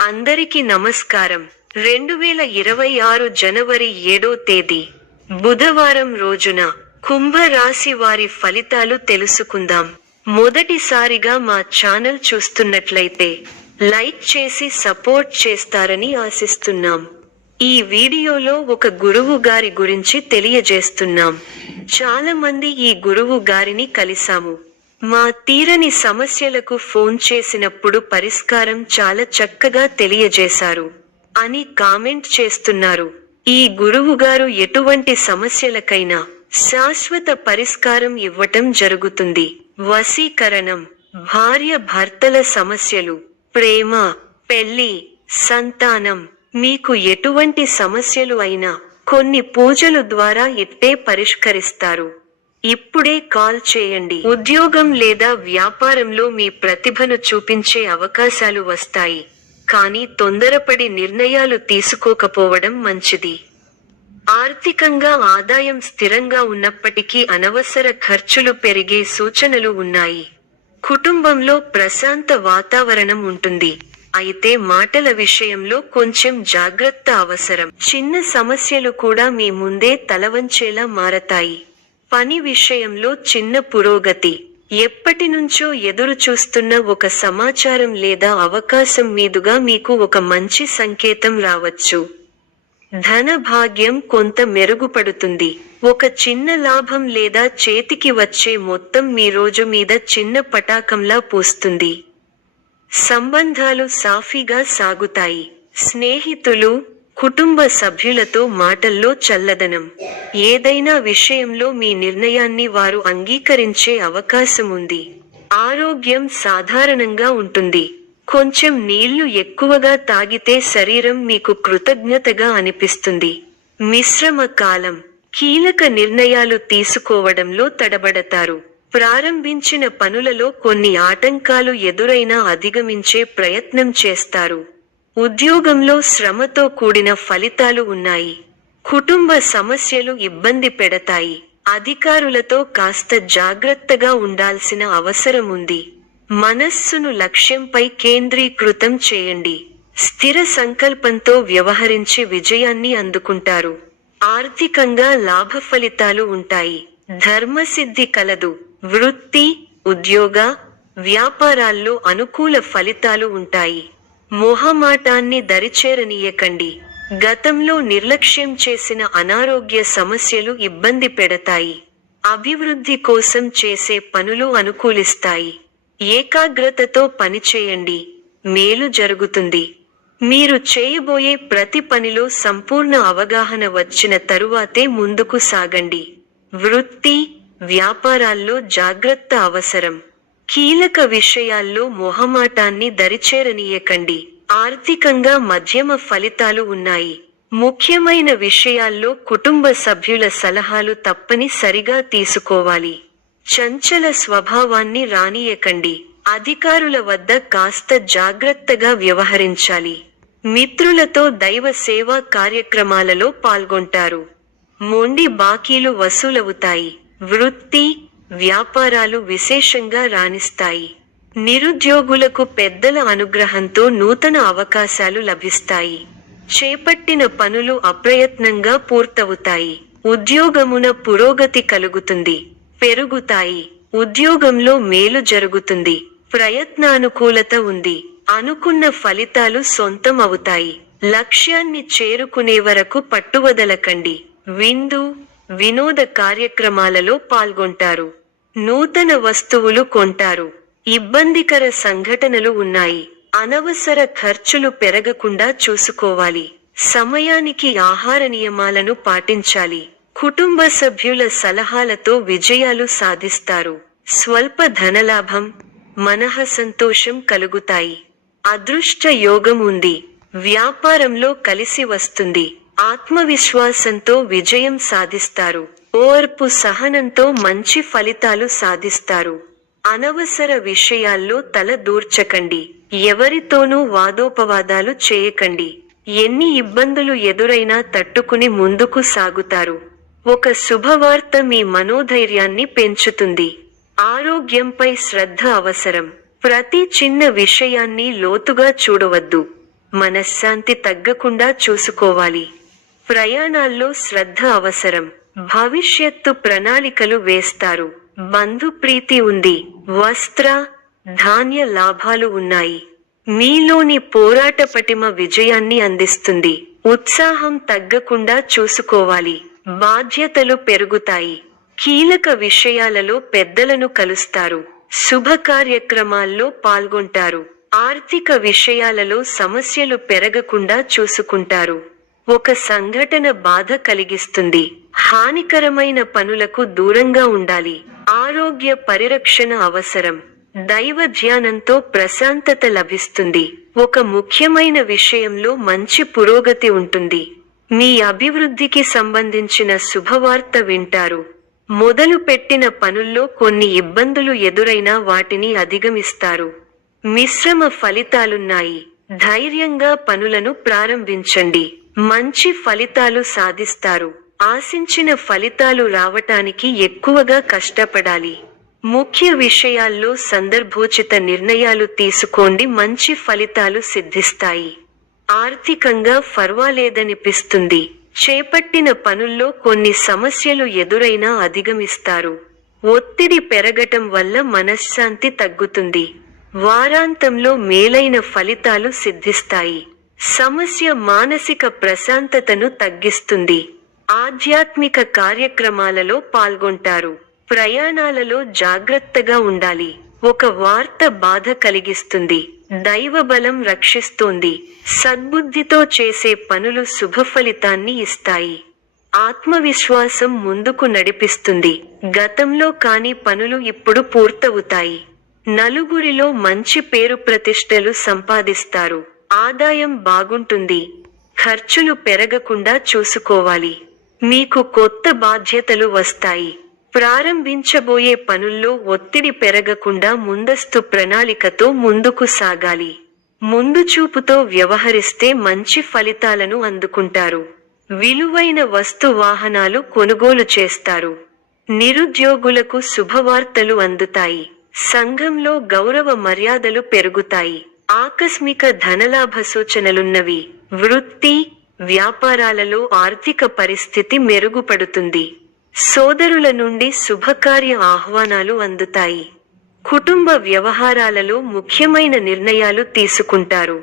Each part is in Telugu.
అందరికీ నమస్కారం. 2026 జనవరి 7వ తేదీ బుధవారం రోజున కుంభ రాశి వారి ఫలితాలు తెలుసుకుందాం. మొదటిసారిగా మా ఛానల్ చూస్తున్నట్లయితే లైక్ చేసి సపోర్ట్ చేస్తారని ఆశిస్తున్నాం. ఈ వీడియోలో ఒక గురువు గారి గురించి తెలియజేస్తున్నాం. చాలా మంది ఈ గురువు గారిని కలిసాము. మా తీరని సమస్యలకు ఫోన్ చేసినప్పుడు పరిష్కారం చాలా చక్కగా తెలియజేశారు అని కామెంట్ చేస్తున్నారు. ఈ గురువుగారు ఎటువంటి సమస్యలకైనా శాశ్వత పరిష్కారం ఇవ్వటం జరుగుతుంది. వశీకరణం, భార్య భర్తల సమస్యలు, ప్రేమ, పెళ్లి, సంతానం, మీకు ఎటువంటి సమస్యలు అయినా కొన్ని పూజలు ద్వారా ఇట్టే పరిష్కరిస్తారు. ఇప్పుడే కాల్ చేయండి. ఉద్యోగం లేదా వ్యాపారంలో మీ ప్రతిభను చూపించే అవకాశాలు వస్తాయి, కానీ తొందరపడి నిర్ణయాలు తీసుకోకపోవడం మంచిది. ఆర్థికంగా ఆదాయం స్థిరంగా ఉన్నప్పటికీ అనవసర ఖర్చులు పెరిగే సూచనలు ఉన్నాయి. కుటుంబంలో ప్రశాంత వాతావరణం ఉంటుంది, అయితే మాటల విషయంలో కొంచెం జాగ్రత్త అవసరం. చిన్న సమస్యలు కూడా మీ ముందే తలవంచేలా మారతాయి. పని విషయంలో చిన్న పురోగతి. ఎప్పటినుంచో ఎదురు చూస్తున్న ఒక సమాచారం లేదా అవకాశం మీదుగా మీకు ఒక మంచి సంకేతం రావచ్చు. ధన భాగ్యం కొంత మెరుగుపడుతుంది. ఒక చిన్న లాభం లేదా చేతికి వచ్చే మొత్తం మీ రోజు మీద చిన్న పటాకంలా పూస్తుంది. సంబంధాలు సాఫీగా సాగుతాయి. స్నేహితులు, కుటుంబ సభ్యులతో మాటల్లో చల్లదనం. ఏదైనా విషయంలో మీ నిర్ణయాన్ని వారు అంగీకరించే అవకాశం ఉంది. ఆరోగ్యం సాధారణంగా ఉంటుంది. కొంచెం నీళ్లు ఎక్కువగా తాగితే శరీరం మీకు కృతజ్ఞతగా అనిపిస్తుంది. మిశ్రమ కాలం. కీలక నిర్ణయాలు తీసుకోవడంలో తడబడతారు. ప్రారంభించిన పనులలో కొన్ని ఆటంకాలు ఎదురైనా అధిగమించే ప్రయత్నం చేస్తారు. ఉద్యోగంలో శ్రమతో కూడిన ఫలితాలు ఉన్నాయి. కుటుంబ సమస్యలు ఇబ్బంది పెడతాయి. అధికారులతో కాస్త జాగ్రత్తగా ఉండాల్సిన అవసరం ఉంది. మనస్సును లక్ష్యంపై కేంద్రీకృతం చేయండి. స్థిర సంకల్పంతో వ్యవహరించి విజయాన్ని అందుకుంటారు. ఆర్థికంగా లాభ ఫలితాలు ఉంటాయి. ధర్మసిద్ధి కలదు. వృత్తి, ఉద్యోగ, వ్యాపారాల్లో అనుకూల ఫలితాలు ఉంటాయి. మొహమాటాన్ని దరిచేరనీయకండి. గతంలో నిర్లక్ష్యం చేసిన అనారోగ్య సమస్యలు ఇబ్బంది పెడతాయి. అభివృద్ధి కోసం చేసే పనులు అనుకూలిస్తాయి. ఏకాగ్రతతో పనిచేయండి, మేలు జరుగుతుంది. మీరు చేయబోయే ప్రతి పనిలో సంపూర్ణ అవగాహన వచ్చిన తరువాతే ముందుకు సాగండి. వృత్తి, వ్యాపారాల్లో జాగ్రత్త అవసరం. కీలక విషయాల్లో మొహమాటాన్ని దరిచేరనీయకండి. ఆర్థికంగా మధ్యమ ఫలితాలు ఉన్నాయి. ముఖ్యమైన విషయాల్లో కుటుంబ సభ్యుల సలహాలు తప్పనిసరిగా తీసుకోవాలి. చంచల స్వభావాన్ని రానీయకండి. అధికారుల వద్ద కాస్త జాగ్రత్తగా వ్యవహరించాలి. మిత్రులతో దైవ సేవా కార్యక్రమాలలో పాల్గొంటారు. మొండి బాకీలు వసూలవుతాయి. వృత్తి, వ్యాపారాలు విశేషంగా రాణిస్తాయి. నిరుద్యోగులకు పెద్దల అనుగ్రహంతో నూతన అవకాశాలు లభిస్తాయి. చేపట్టిన పనులు అప్రయత్నంగా పూర్తవుతాయి. ఉద్యోగమున పురోగతి కలుగుతుంది. పెరుగుతాయి. ఉద్యోగంలో మేలు జరుగుతుంది. ప్రయత్నానుకూలత ఉంది. అనుకున్న ఫలితాలు సొంతం అవుతాయి. లక్ష్యాన్ని చేరుకునే వరకు పట్టువదలకండి. విందు, వినోద కార్యక్రమాలలో పాల్గొంటారు. నూతన వస్తువులు కొంటారు. ఇబ్బందికర సంఘటనలు ఉన్నాయి. అనవసర ఖర్చులు పెరగకుండా చూసుకోవాలి. సమయానికి ఆహార నియమాలను పాటించాలి. కుటుంబ సభ్యుల సలహాలతో విజయాలు సాధిస్తారు. స్వల్ప ధనలాభం, మనః సంతోషం కలుగుతాయి. అదృష్ట యోగం ఉంది. వ్యాపారంలో కలిసి వస్తుంది. ఆత్మవిశ్వాసంతో విజయం సాధిస్తారు. ఓర్పు సహనంతో మంచి ఫలితాలు సాధిస్తారు. అనవసర విషయాల్లో తల దూర్చకండి. ఎవరితోనూ వాదోపవాదాలు చేయకండి. ఎన్ని ఇబ్బందులు ఎదురైనా తట్టుకుని ముందుకు సాగుతారు. ఒక శుభవార్త మీ మనోధైర్యాన్ని పెంచుతుంది. ఆరోగ్యంపై శ్రద్ధ అవసరం. ప్రతి చిన్న విషయాన్ని లోతుగా చూడవద్దు. మనశ్శాంతి తగ్గకుండా చూసుకోవాలి. ప్రయాణాల్లో శ్రద్ధ అవసరం. భవిష్యత్తు ప్రణాళికలు వేస్తారు. బంధుప్రీతి ఉంది. వస్త్ర, ధాన్య లాభాలు ఉన్నాయి. మీలోని పోరాట పటిమ విజయాన్ని అందిస్తుంది. ఉత్సాహం తగ్గకుండా చూసుకోవాలి. బాధ్యతలు పెరుగుతాయి. కీలక విషయాలలో పెద్దలను కలుస్తారు. శుభ కార్యక్రమాల్లో పాల్గొంటారు. ఆర్థిక విషయాలలో సమస్యలు పెరగకుండా చూసుకుంటారు. ఒక సంఘటన బాధ కలిగిస్తుంది. హానికరమైన పనులకు దూరంగా ఉండాలి. ఆరోగ్య పరిరక్షణ అవసరం. దైవ ధ్యానంతో ప్రశాంతత లభిస్తుంది. ఒక ముఖ్యమైన విషయంలో మంచి పురోగతి ఉంటుంది. మీ అభివృద్ధికి సంబంధించిన శుభవార్త వింటారు. మొదలుపెట్టిన పనుల్లో కొన్ని ఇబ్బందులు ఎదురైనా వాటిని అధిగమిస్తారు. మిశ్రమ ఫలితాలున్నాయి. ధైర్యంగా పనులను ప్రారంభించండి. మంచి ఫలితాలు సాధిస్తారు. ఆశించిన ఫలితాలు రావటానికి ఎక్కువగా కష్టపడాలి. ముఖ్య విషయాల్లో సందర్భోచిత నిర్ణయాలు తీసుకోండి. మంచి ఫలితాలు సిద్ధిస్తాయి. ఆర్థికంగా పర్వాలేదనిపిస్తుంది. చేపట్టిన పనుల్లో కొన్ని సమస్యలు ఎదురైనా అధిగమిస్తారు. ఒత్తిడి పెరగటం వల్ల మనశ్శాంతి తగ్గుతుంది. వారాంతంలో మేలైన ఫలితాలు సిద్ధిస్తాయి. సమస్య మానసిక ప్రశాంతతను తగ్గిస్తుంది. ఆధ్యాత్మిక కార్యక్రమాలలో పాల్గొంటారు. ప్రయాణాలలో జాగ్రత్తగా ఉండాలి. ఒక వార్త బాధ కలిగిస్తుంది. దైవబలం రక్షిస్తోంది. సద్బుద్ధితో చేసే పనులు శుభ ఫలితాన్ని ఇస్తాయి. ఆత్మవిశ్వాసం ముందుకు నడిపిస్తుంది. గతంలో కాని పనులు ఇప్పుడు పూర్తవుతాయి. నలుగురిలో మంచి పేరు ప్రతిష్టలు సంపాదిస్తారు. ఆదాయం బాగుంటుంది. ఖర్చులు పెరగకుండా చూసుకోవాలి. మీకు కొత్త బాధ్యతలు వస్తాయి. ప్రారంభించబోయే పనుల్లో ఒత్తిడి పెరగకుండా ముందస్తు ప్రణాళికతో ముందుకు సాగాలి. ముందు చూపుతో వ్యవహరిస్తే మంచి ఫలితాలను అందుకుంటారు. విలువైన వస్తు వాహనాలు కొనుగోలు చేస్తారు. నిరుద్యోగులకు శుభవార్తలు అందుతాయి. సంఘంలో గౌరవ మర్యాదలు పెరుగుతాయి. ఆకస్మిక ధనలాభ సూచనలున్నవి. వృత్తి, వ్యాపారాలలో ఆర్థిక పరిస్థితి మెరుగుపడుతుంది. సోదరుల నుండి శుభకార్య ఆహ్వానాలు అందుతాయి. కుటుంబ వ్యవహారాలలో ముఖ్యమైన నిర్ణయాలు తీసుకుంటారు.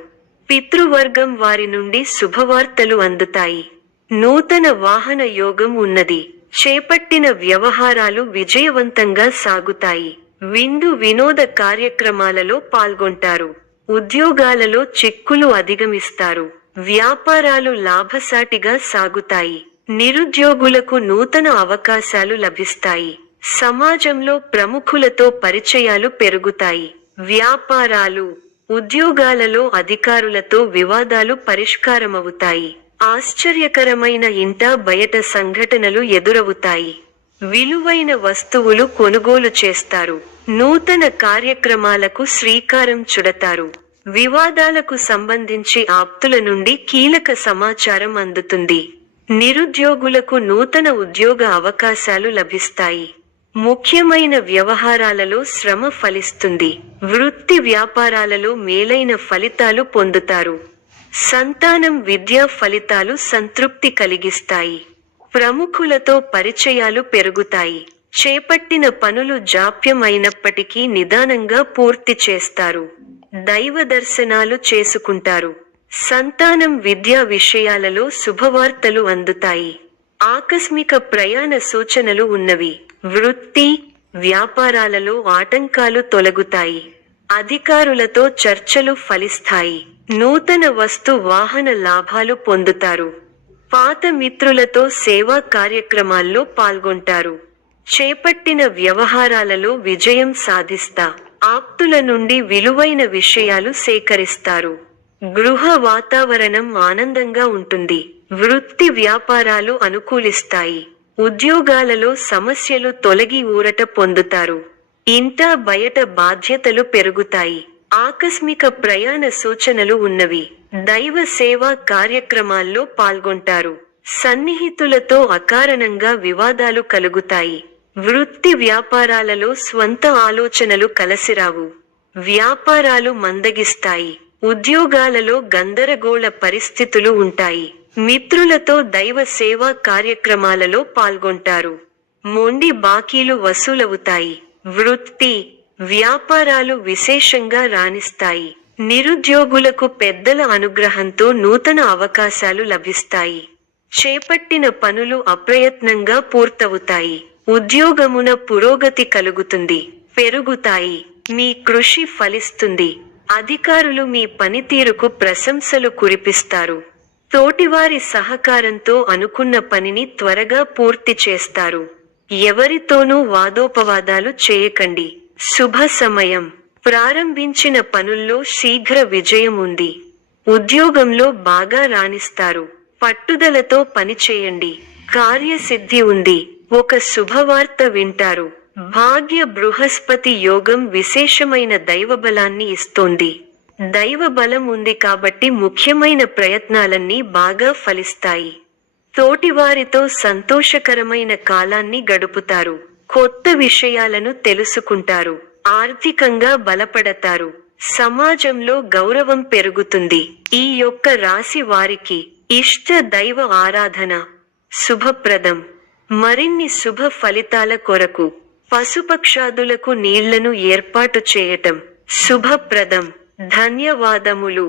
పితృవర్గం వారి నుండి శుభవార్తలు అందుతాయి. నూతన వాహన యోగం ఉన్నది. చేపట్టిన వ్యవహారాలు విజయవంతంగా సాగుతాయి. విందు వినోద కార్యక్రమాలలో పాల్గొంటారు. ఉద్యోగాలలో చిక్కులు అధిగమిస్తారు. వ్యాపారాలు లాభసాటిగా సాగుతాయి. నిరుద్యోగులకు నూతన అవకాశాలు లభిస్తాయి. సమాజంలో ప్రముఖులతో పరిచయాలు పెరుగుతాయి. వ్యాపారాలు, ఉద్యోగాలలో అధికారులతో వివాదాలు పరిష్కారమవుతాయి. ఆశ్చర్యకరమైన ఇంట బయట సంఘటనలు ఎదురవుతాయి. విలువైన వస్తువులు కొనుగోలు చేస్తారు. నూతన కార్యక్రమాలకు శ్రీకారం చుడతారు. వివాదాలకు సంబంధించి ఆప్తుల నుండి కీలక సమాచారం అందుతుంది. నిరుద్యోగులకు నూతన ఉద్యోగ అవకాశాలు లభిస్తాయి. ముఖ్యమైన వ్యవహారాలలో శ్రమ ఫలిస్తుంది. వృత్తి వ్యాపారాలలో మేలైన ఫలితాలు పొందుతారు. సంతానం విద్యా ఫలితాలు సంతృప్తి కలిగిస్తాయి. ప్రముఖులతో పరిచయాలు పెరుగుతాయి. చేపట్టిన పనులు జాప్యం అయినప్పటికీ నిదానంగా పూర్తి చేస్తారు. దైవ దర్శనాలు చేసుకుంటారు. సంతానం విద్యా విషయాలలో శుభవార్తలు అందుతాయి. ఆకస్మిక ప్రయాణ సూచనలు ఉన్నవి. వృత్తి, వ్యాపారాలలో ఆటంకాలు తొలగుతాయి. అధికారులతో చర్చలు ఫలిస్తాయి. నూతన వస్తు వాహన లాభాలు పొందుతారు. పాత మిత్రులతో సేవా కార్యక్రమాల్లో పాల్గొంటారు. చేపట్టిన వ్యవహారాలలో విజయం సాధిస్తా. ఆప్తుల నుండి విలువైన విషయాలు సేకరిస్తారు. గృహ వాతావరణం ఆనందంగా ఉంటుంది. వృత్తి వ్యాపారాలు అనుకూలిస్తాయి. ఉద్యోగాలలో సమస్యలు తొలగి ఊరట పొందుతారు. ఇంట బయట బాధ్యతలు పెరుగుతాయి. ఆకస్మిక ప్రయాణ సూచనలు ఉన్నవి. దైవ సేవా కార్యక్రమాల్లో పాల్గొంటారు. సన్నిహితులతో అకారణంగా వివాదాలు కలుగుతాయి. వృత్తి వ్యాపారాలలో స్వంత ఆలోచనలు కలసిరావు. వ్యాపారాలు మందగిస్తాయి. ఉద్యోగాలలో గందరగోళ పరిస్థితులు ఉంటాయి. మిత్రులతో దైవ సేవా కార్యక్రమాలలో పాల్గొంటారు. మొండి బాకీలు వసూలవుతాయి. వృత్తి, వ్యాపారాలు విశేషంగా రాణిస్తాయి. నిరుద్యోగులకు పెద్దల అనుగ్రహంతో నూతన అవకాశాలు లభిస్తాయి. చేపట్టిన పనులు అప్రయత్నంగా పూర్తవుతాయి. ఉద్యోగమున పురోగతి కలుగుతుంది, పెరుగుతాయి. మీ కృషి ఫలిస్తుంది. అధికారులు మీ పనితీరుకు ప్రశంసలు కురిపిస్తారు. తోటివారి సహకారంతో అనుకున్న పనిని త్వరగా పూర్తి చేస్తారు. ఎవరితోనూ వాదోపవాదాలు చేయకండి. శుభ సమయం. ప్రారంభించిన పనుల్లో శీఘ్ర విజయం ఉంది. ఉద్యోగంలో బాగా రాణిస్తారు. పట్టుదలతో పనిచేయండి. కార్యసిద్ధి ఉంది. ఒక శుభవార్త వింటారు. భాగ్య బృహస్పతి యోగం విశేషమైన దైవబలాన్ని ఇస్తోంది. దైవబలం ఉంది కాబట్టి ముఖ్యమైన ప్రయత్నాలన్నీ బాగా ఫలిస్తాయి. తోటివారితో సంతోషకరమైన కాలాన్ని గడుపుతారు. కొత్త విషయాలను తెలుసుకుంటారు. ఆర్థికంగా బలపడతారు. సమాజంలో గౌరవం పెరుగుతుంది. ఈ యొక్క రాశి వారికి ఇష్ట దైవ ఆరాధన శుభప్రదం. మరిన్ని శుభ ఫలితాల కొరకు పశుపక్షాదులకు నీళ్లను ఏర్పాటు చేయటం శుభప్రదం. ధన్యవాదములు.